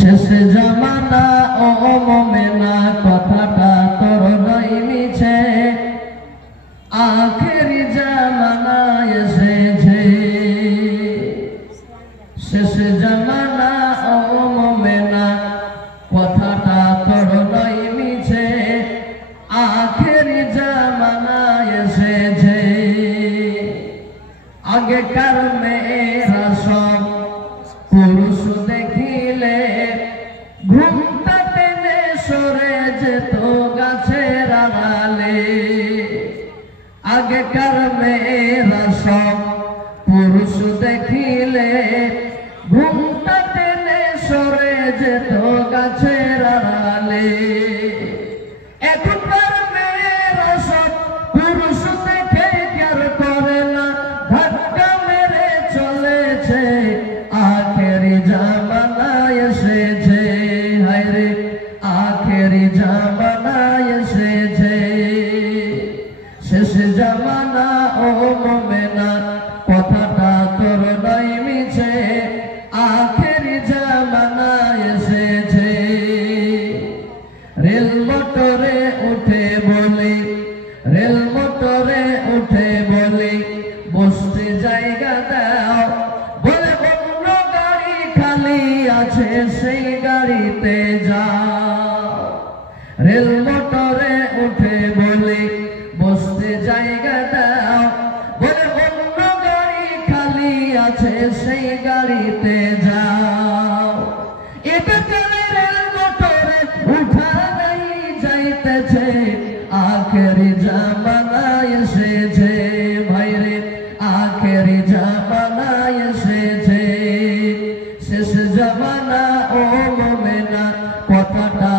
শেষ জামানা ও মোমেনা কথাটা তোর নয় মিছে, আখেরি জামানা এসেছে। শেষ জামানা ও মোমেনা কথাটা তোর নয় মিছে, আখেরি জামানা এসেছে। আগেকার মেয়েরা সব পুরুষ দেখিলে ঘুমটা টেনে সরে যেত গাছের আড়ালে। আগেকার মেয়েরা সব পুরুষ দেখিলে ঘুমটা টেনে সরে যেত গাছের আড়ালে। এখনকার মেয়েরা সব পুরুষ দেখে কেয়ার করে না, ধাক্কা মেরে চলেছে, আখেরি জামানা এসেছে। হায়রে আখেরি জামানা এসেছে। শেষ জামানা ও মোমেনা কথাটা তোর নয় মিছে, আখেরি জামানা এসেছে। রেল মোটরে উঠে বলি, রেল মোটরে উঠে বলি, বসতে জায়গা দাও, বলে অন্য গাড়ি খালি আছে সেই গাড়িতে যাও। রেল মোটরে উঠে বলি, বসতে জায়গা দাও, বলে অন্য গাড়ি খালি আছে সেই গাড়িতে যাও। এটা চলে রেল মোটরে উঠা নাই যাইতেছে, আখেরি জামানা এসেছে। ভাইরে আখেরি জামানা এসেছে। শেষ জামানা ও মোমেনা কথাটা